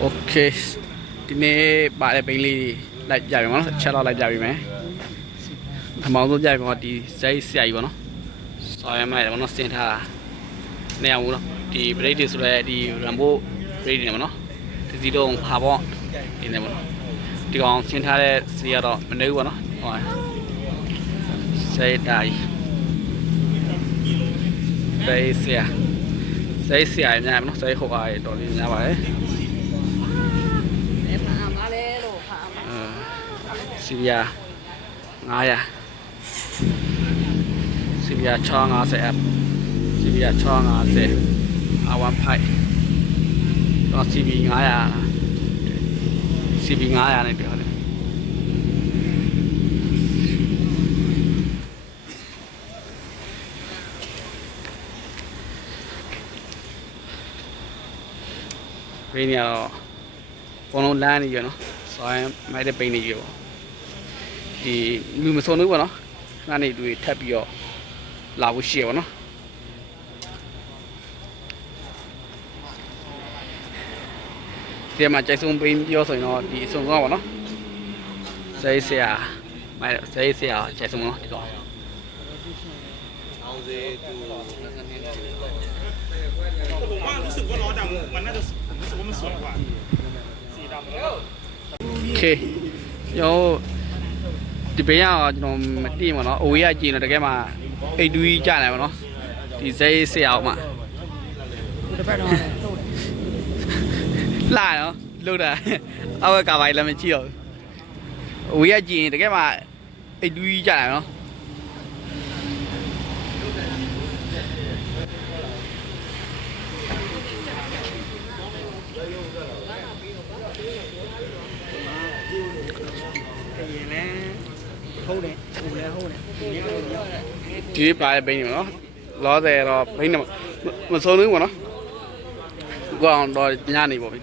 โอเคဒီနေ့ပါတဲ့ဘိန်းလေးလိုက်ပြပြီပေါ့နော်ချက်တော့လိုက်ပြပြီမယ်ပထမဆုံးပြပြီပေါ့ဒီစိတ်ဆရာကြီးပေါ့နော်ဆော်ရမ်းလိုက်တယ်ပေါ့နော်စင်ထားတာနေအောင်လို့ဒီ break တွေဆိုလဲဒီ Rambo break တွေနေပေါ့နော်ဒီစီတော့ခါပေါ့ဒီနေပေါ့နော်ဒီကောင်စင်ထားတဲ့စီကတော့မနေဘူးပေါ့နော်ဟောစိတ်တိုင်းစိတ်ဆရာများပေါ့နော်စိတ်ဟုတ်ပါတယ်တော်လေးများပါတယ်စီဗီယာ900စီဗီယာ650 app စီဗီယာ650 R15 တော့ CB 900 CB 900နဲ့ပြောတယ်ဘယ်နေရာတော့ဘုံလုံးလမ်းနေရနော်ဆိုရင်မိုက်တဲ့ပိန်နေရပေါ့ဒီလူမစုံဘူးပေါ့နော်ခဏနေတွေ့ထပ်ပြီးတော့လာဖို့ရှိရပေါ့နော်ဒီမှာကြိုက်ဆုံးပိန်ပြောဆိုရင်တော့ဒီအစုံကောင်းပေါ့နော်စိတ်ဆရာမိုက်စိတ်ဆရာကြိုက်ဆုံးနော်ဒီတော့ผมว่ารู้สึกว่าล้อดำมันน่าจะผมรู้สึกว่ามันสวยกว่าสีดำโอเคရောဒီဘေးကကျွန်တော်မသိမှာနော်အဝေးကကြည့်တော့တကယ်မှအိတ်တူကြီးကြားတယ်ပေါ့နော်ဒီစိတ်ဆရာအောင်မှလာနော်လို့တာအောက်ကကာပိုင်းလည်းမကြည့်တော့အဝေးကကြည့်ရင်တကယ်မှအိတ်တူကြီးကြားတယ်နော်ဒီပါဘိန်းနော်လောဆယ်တော့ဘိန်းမစုံဘူးပေါ့နော်ကိုအောင်တော့ညနေပေါ့ဗျ